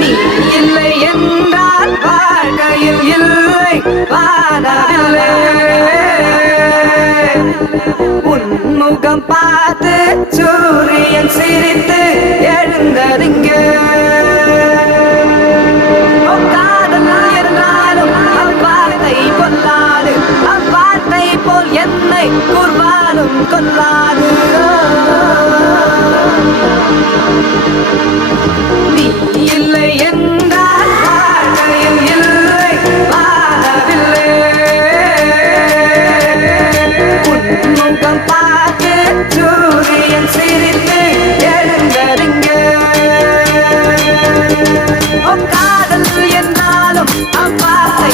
நீ இல்லை என்றால் வாழ்க்கையில் இல்லை வானவில்லை. உன்முகம் பார்த்து சூரியன் சிரித்து எழுந்ததுங்க. அவ்வார்த்தை போல் என்னை கூர்வானும் கொல்லா. காதல் என்னாலும் அவ்வாறு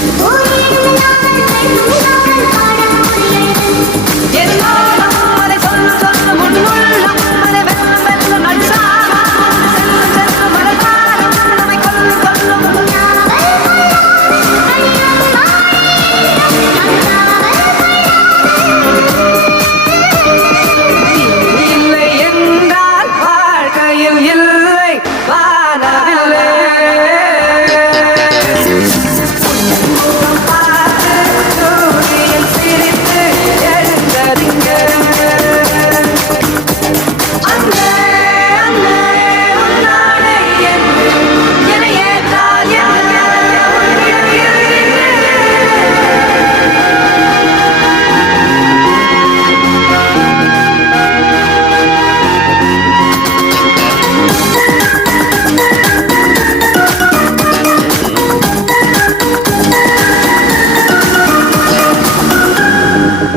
Oh,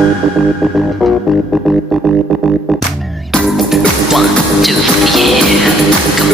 One, two, yeah. Come